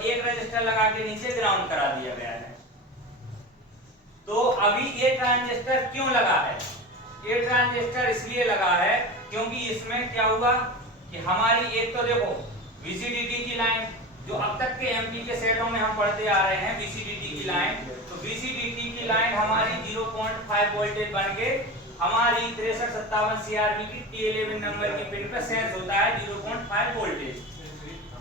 और एक रजिस्टर लगा के नीचे ग्राउंड करा दिया गया है। तो अभी ये ट्रांजिस्टर क्यों लगा है? ये ट्रांजिस्टर इसलिए लगा है क्योंकि इसमें क्या हुआ कि हमारी एक तो देखो VCDT की लाइन, जो अब तक के एमपी के सेटों में हम पढ़ते आ रहे हैं VCDT की लाइन, तो VCDT की लाइन हमारी 0.5 वोल्टेज बन के हमारी 6357 CRB की T11 नंबर की पिन पे सेंस होता है 0.5 वोल्टेज।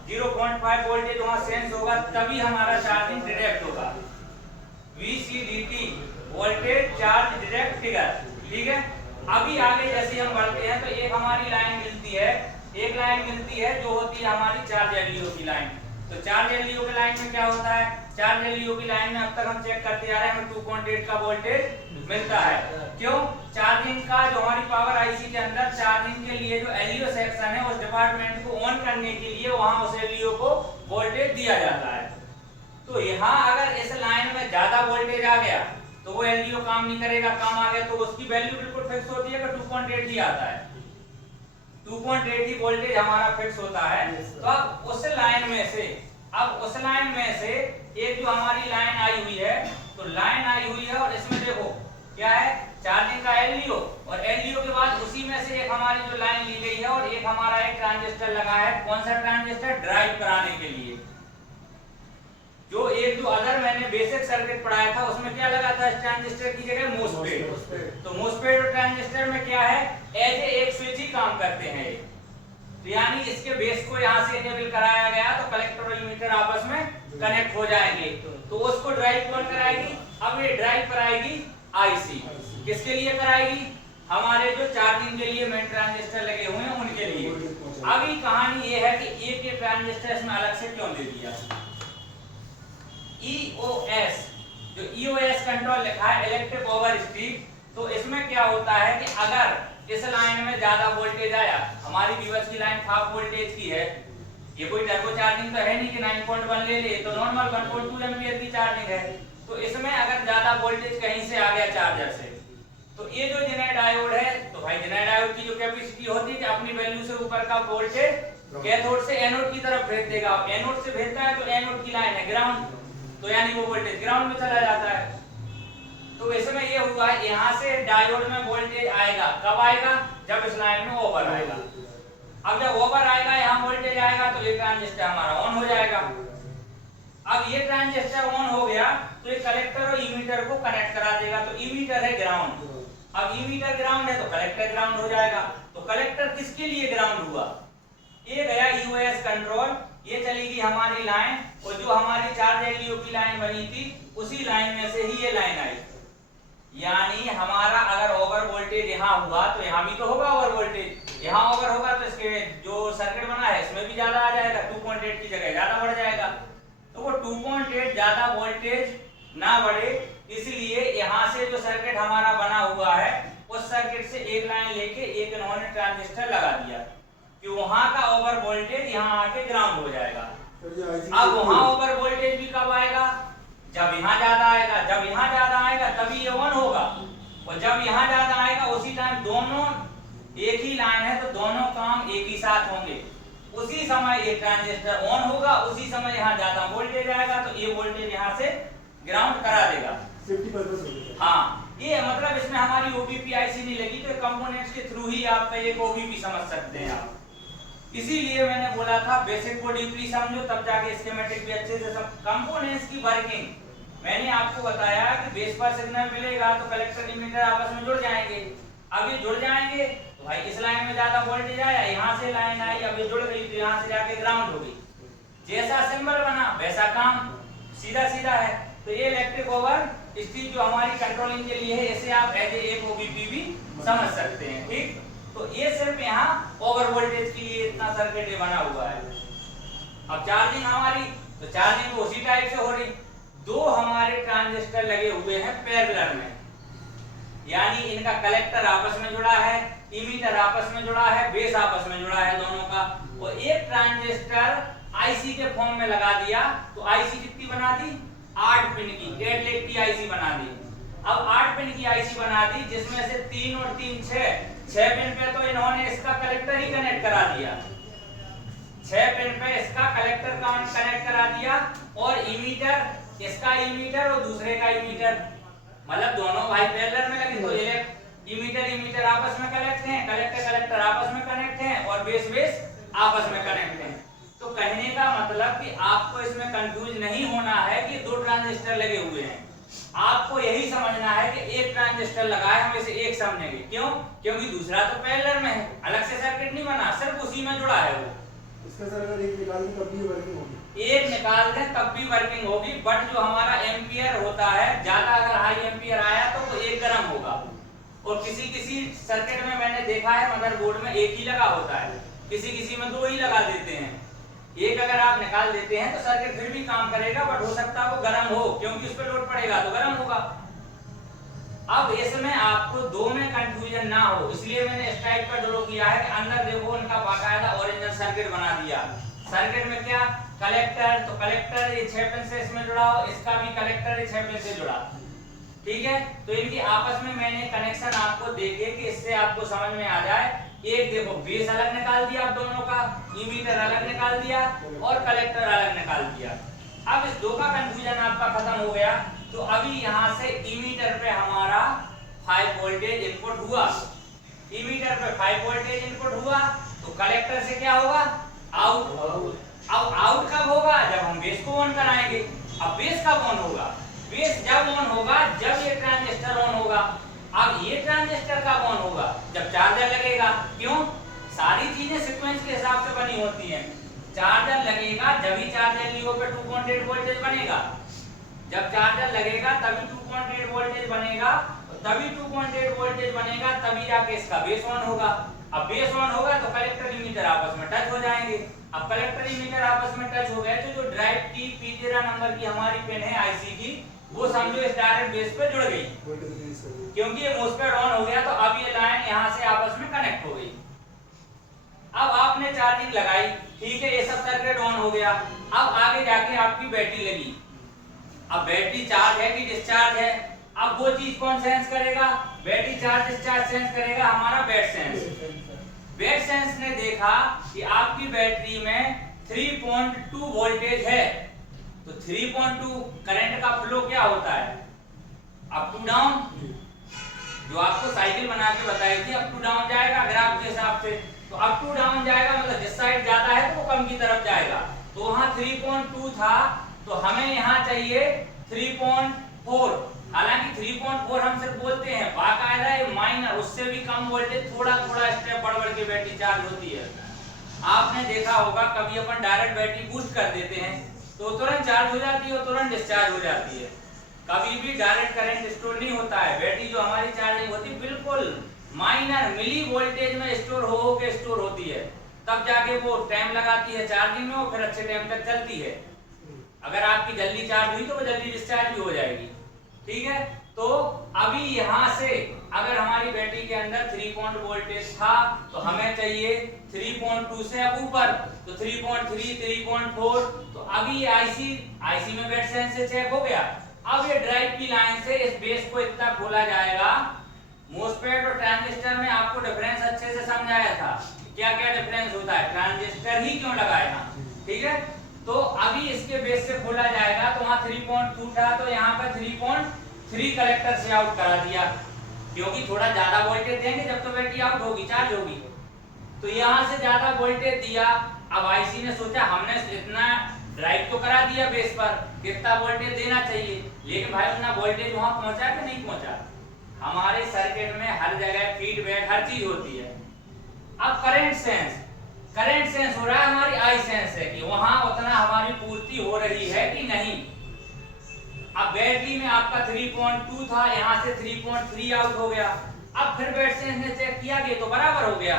0.5 वोल्टेज वहां सेंस होगा तभी हमारा चार्जिंग डिटेक्ट होगा। VCDT voltage charge detect figure, ठीक है। अभी आगे जैसे हम बढ़ते हैं तो एक हमारी लाइन मिलती है, एक लाइन मिलती है जो होती है हमारी चार्ज LDO की लाइन। तो चार्ज LDO की लाइन में क्या होता है? चार्ज LDO की लाइन में अब तक हम चेक करते आ रहे हैं, हमें 2.8 का वोल्टेज मिलता है। क्यों? चार्जिंग का जो हमारी पावर आईसी के अंदर चार्जिंग के लिए जो LDO सेक्शन है उस डिपार्टमेंट को ऑन करने के लिए वहां उस LDO को वोल्टेज दिया जाता है। तो यहाँ अगर इस लाइन में ज्यादा वोल्टेज आ गया तो वो LDO काम नहीं करेगा, कम आ गया तो उसकी वैल्यू बिल्कुल फिक्स होती है कि 2.8 ही आता है। 2.8 ही वोल्टेज हमारा फिक्स होता है। तो अब उस लाइन में से एक जो हमारी लाइन आई हुई है, तो लाइन आई हुई है और इसमें देखो क्या है, चार्जिंग का LDO, और LDO के बाद उसी में से एक हमारी जो लाइन ली गई है और एक हमारा एक ट्रांजिस्टर लगा है। कौन सा ट्रांजिस्टर? ड्राइव कराने के लिए। जो एक जो अदर मैंने बेसिक सर्किट पढ़ाया था उसमें क्या लगा था इस ट्रांजिस्टर की जगह? मोस्फेट। तो मोस्फेट और ट्रांजिस्टर में क्या है, एज एक स्विच ही काम करते हैं। तो यानी इसके बेस को यहाँ से इनेबल कराया गया तो कलेक्टर और इमीटर आपस में कनेक्ट हो जाएंगे। तो उसको ड्राइव कौन कराएगी? अब ये ड्राइव कराएगी आईसी। किसके लिए कराएगी? हमारे जो चार्जिंग के लिए मेन ट्रांजिस्टर लगे हुए हैं उनके लिए। अभी कहानी ये है कि एक ट्रांजिस्टर इसमें अलग से क्यों दे दिया? EOS, जो EOS कंट्रोल लिखा है इलेक्ट्रिक ओवर स्ट्रीप, तो इसमें क्या होता है कि अगर इस लाइन में ज्यादा वोल्टेज आया, हमारी व्यूअर्स की लाइन 5 वोल्टेज की है, ये कोई टर्बो चार्जिंग तो है नहीं कि 9.1 ले ले, तो नॉर्मल 1.2 एम्पीयर की चार्जिंग है। तो इसमें अगर ज्यादा वोल्टेज कहीं से आ गया चार्जर से, तो ये जो जेनाइट डायोड है, तो भाई जेनाइट डायोड की जो कैपेसिटी होती है कि अपनी वैल्यू से ऊपर का वोल्टेज कैथोड से एनोड की तरफ भेज देगा। एनोड से भेजता है तो एनोड की लाइन है ग्राउंड, तो यानी वो वोल्टेज ग्राउंड में चला जाता है। तो इसमें ये हुआ है यहाँ से डायोड में वोल्टेज आएगा, कब आएगा? जब इस लाइन में ओवर आएगा। अब जब ओवर आएगा, यहाँ वोल्टेज आएगा तो ये ट्रांजिस्टर हमारा ऑन हो जाएगा। अब ये ट्रांजिस्टर ऑन हो गया तो ये कलेक्टर और इमीटर को कनेक्ट करा देगा। तो इमीटर है ग्राउंड, अब इमीटर ग्राउंड है तो कलेक्टर ग्राउंड हो जाएगा। तो कलेक्टर किसके लिए ग्राउंड हुआ? ये गया EOS कंट्रोल, ये चलेगी हमारी लाइन, और जो हमारी चार्ज LDO की लाइन बनी थी उसी लाइन में से ही ये लाइन आई। यानी हमारा अगर ओवर वोल्टेज यहाँ हुआ तो यहाँ भी तो होगा ओवर वोल्टेज, यहाँ ओवर होगा तो इसके जो सर्किट बना है इसमें भी ज्यादा आ जाएगा, 2.8 की जगह ज्यादा बढ़ जाएगा। तो वो 2.8 ज्यादा वोल्टेज ना बढ़े, इसलिए यहाँ से जो सर्किट हमारा बना हुआ है उस सर्किट से एक लाइन लेके एक इन्होंने ट्रांजिस्टर लगा दिया कि वहां का ओवर वोल्टेज यहाँ आके ग्राउंड हो जाएगा। अब वहां ओवर वोल्टेज भी कब आएगा? जब यहाँ ज्यादा आएगा। जब यहाँ ज्यादा आएगा तभी ये ऑन होगा, और जब यहाँ ज्यादा आएगा उसी टाइम दोनों एक ही लाइन है तो दोनों काम एक ही साथ होंगे। उसी समय ये ट्रांजिस्टर ऑन होगा, उसी समय यहाँ ज्यादा वोल्टेज आएगा तो ये वोल्टेज यहाँ से ग्राउंड करा देगा। हाँ, ये मतलब इसमें हमारी OBP IC नहीं लगी, तो कंपोनेंट्स के थ्रू ही आप एक OBP समझ सकते हैं आप। इसीलिए मैंने बोला था बेसिक को डीपली समझो तब जाके स्कीमेटिक भी अच्छे से समझ। कंपोनेंट्स की वर्किंग मैंने आपको बताया कि बेस पर सिग्नल मिलेगा तो कलेक्टर इमीटर आपस में जुड़ जाएंगे। अब ये जुड़ जाएंगे तो भाई इस लाइन में ज्यादा वोल्टेज आया, यहाँ से लाइन आई, अब ये जुड़ गई तो यहाँ से जाके ग्राउंड हो गई। जैसा सिंबल बना वैसा काम, सीधा सीधा है। तो ये इलेक्ट्रिक ओवर स्ट्रीप जो हमारी कंट्रोलिंग के लिए है, इसे आप एज एक OBP भी समझ सकते हैं, ठीक। तो ये सिर्फ यहाँ ओवर वोल्टेज के लिए इतना सर्किट बना हुआ है। अब चार्जिंग हमारी, तो चार्जिंग तो उसी टाइप से हो रही। दो हमारे ट्रांजिस्टर लगे हुए हैं पैरेलल में, यानी इनका कलेक्टर आपस में जुड़ा है, इमीटर आपस में जुड़ा है, बेस आपस में जुड़ा है दोनों का। और एक ट्रांजिस्टर आईसी के फॉर्म में लगा दिया तो आईसी कितनी बना दी? 8 पिन की 8 लेग की आईसी बना दी। अब 8 पिन की आईसी बना दी जिसमें से 3 और 3 6 पिन पे तो इन्होंने इसका कलेक्टर ही कनेक्ट करा दिया। 6 पिन पे इसका कलेक्टर कनेक्ट करा दिया और इमीटर इसका इमीटर और दूसरे का इमीटर, मतलब दोनों भाई पैरेलल में लगे तो इमीटर आपस में कनेक्ट हैं, कलेक्टर आपस में कनेक्ट हैं और बेस आपस में कनेक्ट हैं। तो कहने का मतलब कि आपको इसमें कंफ्यूज नहीं होना है कि दो ट्रांजिस्टर लगे हुए हैं, आपको यही समझना है कि एक ट्रांजिस्टर लगा है, हम इसे एक समझेंगे। क्यों? क्योंकि दूसरा तो पैरेलल में है, अलग से सर्किट नहीं बना, सिर्फ उसी में जुड़ा है वो। इसका सर अगर एक निकाल दें तब भी वर्किंग होगी, एक निकाल दें तब भी वर्किंग होगी, बट जो हमारा एम्पियर होता है, ज्यादा अगर हाई एम्पियर आया तो वो एक गर्म होगा। और किसी सर्किट में मैंने देखा है मदरबोर्ड में एक ही लगा होता है, किसी में दो ही लगा देते हैं। एक अगर आप निकाल देते हैं तो सर्किट फिर भी काम करेगा, बट हो सकता है वो गर्म हो, क्योंकि उस पर लोड पड़ेगा तो गर्म होगा। अब इसमें आपको दो में कंफ्यूजन ना हो, इसलिए मैंने इस टाइप का ड्रॉ किया है कि अंदर देखो उनका बाकायदा ओरिजिनल सर्किट बना दिया। सर्किट में क्या कलेक्टर, तो कलेक्टर ये 6 पिन से इसमें जुड़ा हो, इसका भी कलेक्टर ये 6 पिन से जुड़ा, ठीक है। तो इनकी आपस में मैंने कनेक्शन आपको देके कि इससे आपको समझ में आ जाए। एक देखो बेस अलग निकाल दिया आप दोनों का, इमीटर अलग निकाल दिया और कलेक्टर अलग निकाल दिया। अब इस दो का कंफ्यूजन आपका खत्म हो गया। तो अभी यहाँ से इमीटर पे हमारा 5 वोल्टेज इनपुट हुआ, इमीटर पे 5 वोल्टेज इनपुट हुआ, तो कलेक्टर से क्या होगा आउट। अब आउट कब होगा? जब हम बेस को ऑन कराएंगे। अब बेस कब ऑन होगा? बेस जब ऑन होगा जब ये ट्रांजिस्टर ऑन होगा। अब ये ट्रांजिस्टर कब ऑन होगा? जब चार्जर लगेगा। क्यों? सारी चीजें सीक्वेंस के हिसाब से बनी होती हैं। चार्जर लगेगा जब ही चार्जर लियो पे 2.8 वोल्टेज बनेगा, जब चार्जर लगेगा तभी 2.8 वोल्टेज बनेगा, तभी 2.8 वोल्टेज बनेगा, तभी जाके इसका बेस ऑन होगा। अब बेस ऑन होगा तो कलेक्टर इमीटर आपस में टच हो जाएंगे। अब कलेक्टर इमीटर आपस में टच हो गए तो जो ड्राइव की P13 नंबर की हमारी पिन है आईसी की, वो समझो इस डायरेक्ट बेस पे जुड़ गई, क्योंकि ये मोस्फेट ऑन हो गया। तो अब ये लाइन यहाँ से आपस में कनेक्ट हो गई। अब आपने चार्जिंग लगाई, ठीक है, ये सब सर्किट ऑन हो गया। अब आगे जाके आपकी बैटरी लगी। अब बैटरी चार्ज है कि डिस्चार्ज है? अब वो चीज कौन सेंस करेगा? बैटरी चार्ज डिस्चार्ज सेंस करेगा हमारा बैट सेंस। बैट सेंस ने देखा कि आपकी बैटरी में 3.2 वोल्टेज है, तो 3.2 करंट का फ्लो क्या होता है? अप टू डाउन, जो आपको साइकिल बना के बताई थी, अप टू डाउन जाएगा ग्राफ के हिसाब से। तो अप टू डाउन जाएगा, मतलब जिस साइड ज्यादा है तो वो कम की तरफ जाएगा। तो वहां 3.2 था, तो हमें यहाँ चाहिए 3.4। हालांकि 3.4 हम सिर्फ बोलते हैं, बाकायदा ये माइनर, उससे भी कम वोल्टेज, थोड़ा स्टेप बढ़ के बैटरी चार्ज होती है। आपने देखा होगा कभी अपन डायरेक्ट बैटरी बूस्ट कर देते हैं तो तुरंत चार्ज हो जाती है और तुरंत डिस्चार्ज हो जाती है। कभी भी डायरेक्ट करंट स्टोर नहीं होता है। बैटरी जो हमारी चार्जिंग होती है बिल्कुल माइनर मिली वोल्टेज में स्टोर होती है, तब जाके वो टाइम लगाती है चार्जिंग में और फिर अच्छे टाइम तक चलती है। अगर आपकी जल्दी चार्ज हुई तो वो जल्दी डिस्चार्ज भी हो जाएगी, ठीक है। तो अभी यहाँ से अगर हमारी बैटरी के अंदर 3 वोल्टेज था तो हमें चाहिए 3.2 से अब ऊपर, तो 3.3, 3.4। तो अभी आईसी में बैट सेंस से चेक हो गया। अब ये ड्राइव की लाइन से इस बेस को इतना खोला जाएगा। मोस्फेट और ट्रांजिस्टर में आपको डिफरेंस अच्छे से समझाया था, क्या क्या डिफरेंस होता है, ट्रांजिस्टर ही क्यों लगाया, ठीक है। तो अभी इसके बेस से खोला जाएगा, तो वहां 3.2 था, तो यहाँ पर 3.3 कलेक्टर से आउट करा दिया, क्योंकि थोड़ा ज्यादा वोल्टेज देंगे जब तो बैटरी आउट होगी, चार्ज होगी। तो यहाँ से ज्यादा वोल्टेज दिया। अब आईसी ने सोचा हमने इतना ड्राइव तो करा दिया बेस पर, कितना वोल्टेज देना चाहिए, लेकिन भाई उतना वोल्टेज वहां पहुंचा कि नहीं पहुंचा? हमारे सर्किट में हर जगह फीडबैक हर चीज होती है। अब करंट सेंस हो रहा है, हमारी आई सेंस है कि वहां उतना हमारी पूर्ति हो रही है कि नहीं। अब बैटरी में आपका 3.2 था, यहाँ से 3.3 आउट हो गया। अब फिर बैट सेंस ने चेक किया कि तो बराबर हो गया।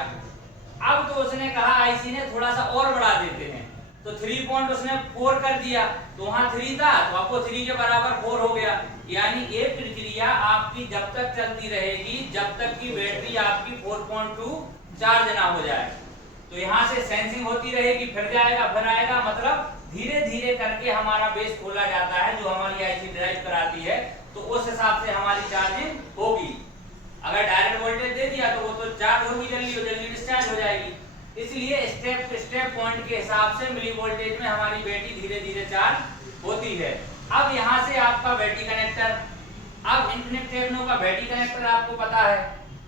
अब तो उसने कहा आईसी ने थोड़ा सा और बढ़ा देते हैं, तो 3.4 कर दिया, तो वहां 3 था तो आपको 3 के बराबर 4 हो गया। यानी ये प्रक्रिया आपकी जब तक चलती रहेगी जब तक कि बैटरी आपकी 4.2 चार्ज ना हो जाए। तो यहाँ से सेंसिंग होती रहेगी, फिर जाएगा फिर आएगा, मतलब धीरे धीरे करके हमारा बेस खोला जाता है जो हमारी आईसी ड्राइव कराती है। तो उस हिसाब से हमारी चार्जिंग होगी। अगर डायरेक्ट वोल्टेज दे दिया तो वो तो चार्ज होगी जल्दी डिस्चार्ज हो जाएगी। इसलिए स्टेप स्टेप पॉइंट के हिसाब से मिली वोल्टेज में हमारी बैटरी धीरे धीरे चार्ज होती है। अब यहाँ से आपका बैटरी कनेक्टर, अब इनफिनिट टेक्नो का बैटरी कनेक्टर आपको पता है,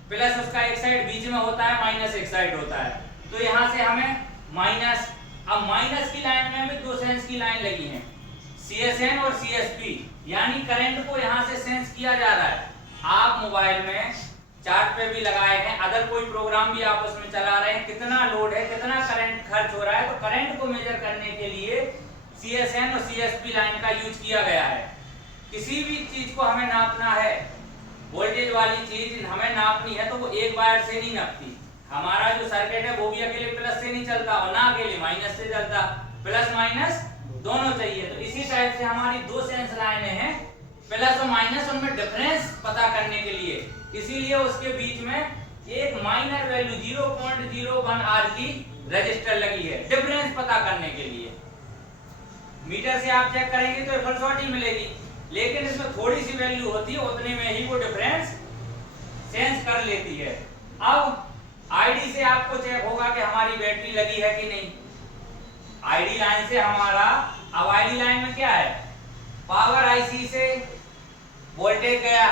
प्लस उसका एक साइड बीच में होता है, माइनस एक साइड होता है। तो यहाँ से हमें माइनस, अब माइनस की लाइन में भी दो सेंस की लाइन लगी है, CSN और CSP, यानी करंट को यहाँ से सेंस किया जा रहा है। आप मोबाइल में चार्ट पे भी लगाए हैं, अदर कोई प्रोग्राम भी आप उसमें चला रहे हैं, कितना लोड है, कितना करंट खर्च हो रहा है, तो करंट को मेजर करने के लिए CSN और CSP लाइन का यूज किया गया है। किसी भी चीज को हमें नापना है, वोल्टेज वाली चीज हमें नापनी है, तो वो एक वायर से नहीं नापती। हमारा जो सर्किट है वो भी अकेले प्लस से नहीं चलता और ना अकेले माइनस से चलता, प्लस माइनस दोनों चाहिए। तो इसी टाइप से हमारी दो सेंस लाइनें हैं, प्लस और माइनस, उनमें डिफरेंस पता करने के लिए, इसीलिए उसके बीच में एक माइनर वैल्यू 0.01 R की रजिस्टर लगी है, डिफरेंस पता करने के लिए। मीटर से आप चेक करेंगे तो फुल शॉर्ट ही मिलेगी, लेकिन इसमें थोड़ी सी वैल्यू होती है, उतने में ही वो डिफरेंस सेंस कर लेती है। अब आईडी से आपको चेक होगा कि हमारी बैटरी लगी है कि नहीं। आईडी लाइन से हमारा, अब आईडी लाइन में क्या है, पावर आईसी से वोल्टेज गया,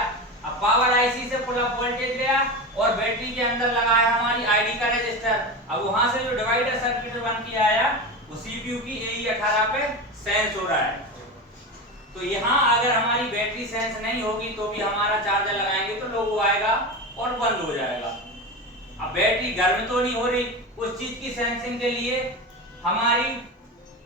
अब पावर आईसी से पुल अप वोल्टेज गया और बैटरी के अंदर लगा है हमारी आईडी का रजिस्टर। अब वहां से जो डिवाइडर सर्किट बन के आया वो सीपीयू की AE18 पे सेंस हो रहा है। तो यहाँ अगर हमारी बैटरी सेंस नहीं होगी तो भी हमारा चार्जर लगाएंगे तो लो आएगा और बंद हो जाएगा। अब बैटरी गर्म तो नहीं हो रही, उस चीज की सेंसिंग के लिए हमारी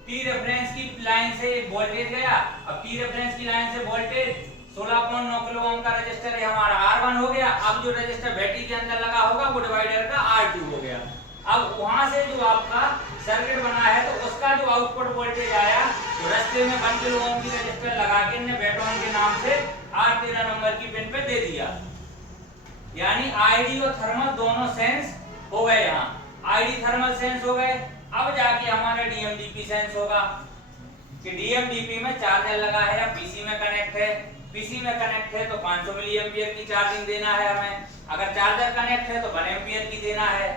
P रेफरेंस की लाइन से वोल्टेज गया। अब P रेफरेंस की लाइन से वोल्टेज 16.9 किलो ओम का रजिस्टर है हमारा R1 हो गया। अब जो रजिस्टर बैटरी के अंदर लगा होगा वो डिवाइडर का R2 हो गया। अब वहां से जो आपका सर्किट बना है तो उसका जो आउटपुट वोल्टेज आया तो रास्ते में 1 किलो ओम की रजिस्टर लगा के इन्हें बैटरी के नाम से R13 नंबर की पिन पे दे दिया, यानी आईडी और थर्मल दोनों सेंस हो गए। यहाँ आईडी थर्मल सेंस हो गए। अब जाके हमारा डीएमडीपी सेंस होगा कि डीएमडीपी में चार्जर लगा है या पीसी में कनेक्ट है। पीसी में कनेक्ट है तो 500 मिली एम्पियर की चार्जिंग देना है हमें, अगर चार्जर कनेक्ट है तो 1 एम्पियर की देना है,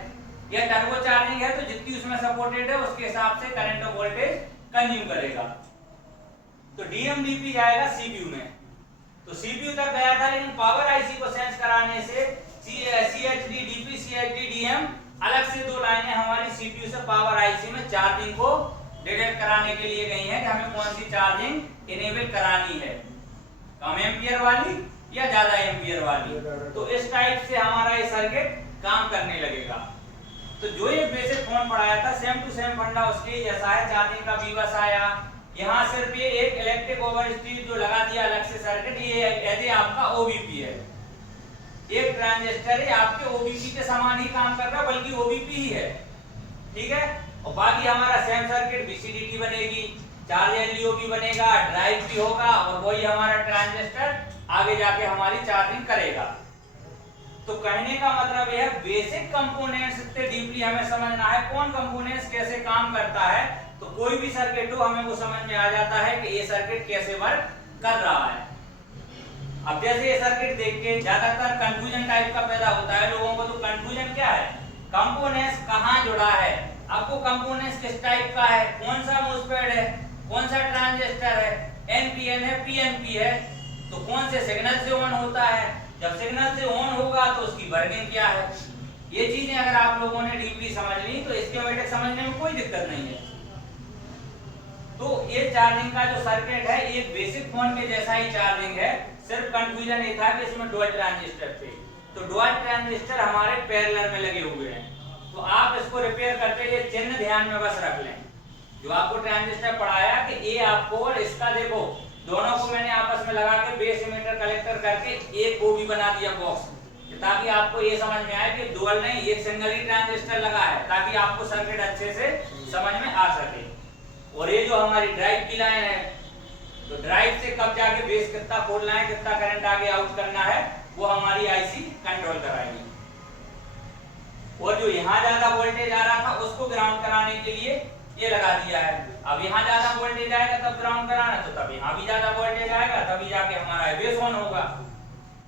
या टर्बो चार्जिंग है तो जितनी उसमें सपोर्टेड है उसके हिसाब से करंट और वोल्टेज कंज्यूम करेगा। तो डीएमडीपी जाएगा सीपीयू में, तो सीपीयू तक गया था, लेकिन पावर आईसी को सेंस कराने से CHD DP CHD DM अलग से दो लाइनें हमारी सीपीयू से पावर आईसी में चार्जिंग को डिटेक्ट कराने के लिए गई हैं कि हमें कौन सी चार्जिंग इनेबल करानी है, कम एम्पियर वाली या ज्यादा एम्पियर वाली। तो इस टाइप से हमारा ये सर्किट काम करने लगेगा। तो जो ये बेसिक फोन पढ़ाया था सेम टू सेम फंडा उसके जैसा है। चार्जिंग का भी बस आया, यहाँ सिर्फ ये एक इलेक्ट्रिक ओवरस्टीज जो लगा दिया अलग से सर्किट, ये ऐसे आपका ओबीपी है, एक ट्रांजिस्टर है आपके ओबीपी के समान ही काम कर रहा है, बल्कि ओबीपी ही है, ठीक है। और बाकी हमारा सेम सर्किट बीसीडीटी बनेगी, चार्ज एलईओ भी बनेगा, ड्राइव भी होगा और वही हमारा ट्रांजिस्टर आगे जाके हमारी चार्जिंग करेगा। तो कहने का मतलब यह है बेसिक कंपोनेंट्स इतने डीपली हमें समझना है, कौन कंपोनेंट्स कैसे काम करता है, तो कोई भी सर्किट हो हमें वो समझ में आ जाता है कि ये सर्किट कैसे वर्क कर रहा है। अब जैसे ये सर्किट देख के ज्यादातर कंफ्यूजन टाइप का पैदा होता है लोगों को। तो कंफ्यूजन क्या है, कंपोनेंट्स कहाँ जुड़ा है, आपको कंपोनेंट्स किस टाइप का है, कौन सा मोसफेट है, कौन सा ट्रांजिस्टर है, एनपीएन है पीएनपी है, तो कौन से सिग्नल से ऑन होता है, जब सिग्नल से ऑन होगा तो उसकी वर्किंग क्या है। ये चीजें अगर आप लोगों ने डीपली समझ ली तो स्कीमेटिक समझने में कोई दिक्कत नहीं है। तो ये चार्जिंग का जो सर्किट है एक बेसिक फोन के जैसा ही चार्जिंग है, सिर्फ कंफ्यूजन ये था कि इसमें डुअल ट्रांजिस्टर थे। तो डुअल ट्रांजिस्टर हमारे पैरेलल में लगे हुए हैं, तो आप इसको रिपेयर करके ये चिन्ह ध्यान में बस रख लें जो आपको ट्रांजिस्टर पढ़ाया कि ये आपको और इसका देखो दोनों को मैंने आपस में लगा के बेस इमीटर कलेक्टर करके एक वो भी बना दिया बॉक्स, ताकि आपको ये समझ में आए कि डुअल नहीं एक सिंगल ही ट्रांजिस्टर लगा है, ताकि आपको सर्किट अच्छे से समझ में आ सके। और ये जो हमारी ड्राइव की लाइन है, तो ड्राइव से कब जाके बेस कितना खोलना है, कितना करंट आगे आउट करना है, वो हमारी आईसी कंट्रोल कराएगी। और जो यहाँ ज्यादा वोल्टेज आ रहा था उसको ग्राउंड कराने के लिए ये लगा दिया है। अब यहाँ ज्यादा वोल्टेज आएगा तब ग्राउंड कराना, तो तब यहाँ भी ज्यादा वोल्टेज आएगा तभी जाके हमारा बेस ऑन होगा।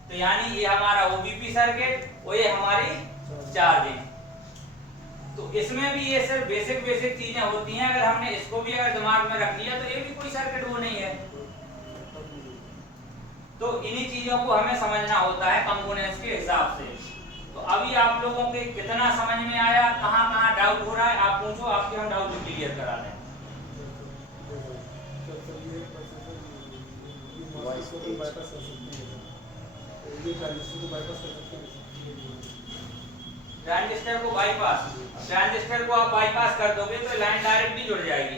तो यानी ये हमारा ओबीपी सर्किट और ये हमारी चार्जिंग। तो इसमें भी ये सिर्फ बेसिक बेसिक चीजें होती हैं। अगर हमने इसको भी अगर दिमाग में रख लिया तो ये भी कोई सर्किट वो नहीं है। तो इन्हीं चीजों को हमें समझना होता है कंपोनेंट्स के हिसाब से। तो अभी आप लोगों के कितना समझ में आया, कहाँ कहाँ डाउट हो रहा है आप पूछो, आपके हम डाउट क्लियर करा दें। ट्रांजिस्टर को बाईपास, ट्रांजिस्टर को आप बाईपास कर दोगे तो लाइन डायरेक्ट ही जुड़ जाएगी।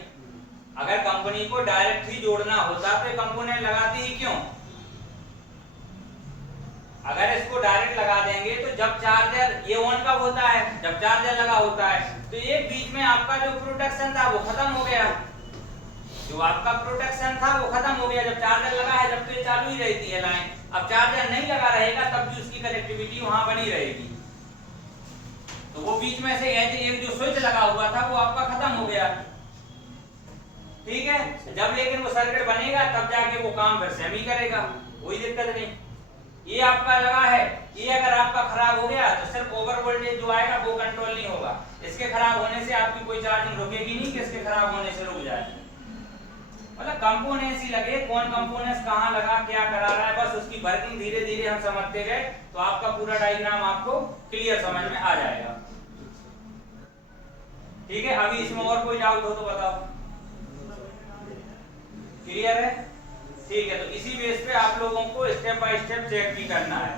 अगर कंपनी को डायरेक्ट ही जोड़ना होता तो कंपोनेंट लगाती ही क्यों? अगर इसको डायरेक्ट लगा देंगे तो जब चार्जर ये ऑन कब होता है? जब चार्जर लगा होता है। तो ये बीच में आपका जो प्रोटेक्शन था वो खत्म हो गया, जो आपका प्रोटेक्शन था वो खत्म हो गया। जब चार्जर लगा है जब तो ये चालू ही रहती है लाइन। अब चार्जर नहीं लगा रहेगा तब भी उसकी कनेक्टिविटी वहां बनी रहेगी। तो वो बीच में से एक जो स्विच लगा हुआ था वो आपका खत्म हो गया, ठीक है। जब लेकिन वो सर्किट बनेगा तब जाके वो काम फिर सेम ही करेगा, कोई दिक्कत नहीं। ये आपका लगा है, ये अगर आपका खराब हो गया तो सिर्फ ओवर वोल्टेज जो आएगा वो कंट्रोल नहीं होगा। इसके खराब होने से आपकी कोई चार्जिंग रुकेगी नहीं कि इसके खराब होने से रुक जाए। मतलब कंपोनेंट्स ही लगे, कौन कंपोनेंट्स कहाँ लगा, क्या करा रहा है, बस उसकी वर्किंग धीरे धीरे हम समझते गए तो आपका पूरा डायग्राम आपको क्लियर समझ में आ जाएगा, ठीक है। अभी इसमें और कोई डाउट हो तो बताओ, क्लियर है? ठीक है। तो इसी बेस पे आप लोगों को स्टेप बाय स्टेप चेक भी करना है।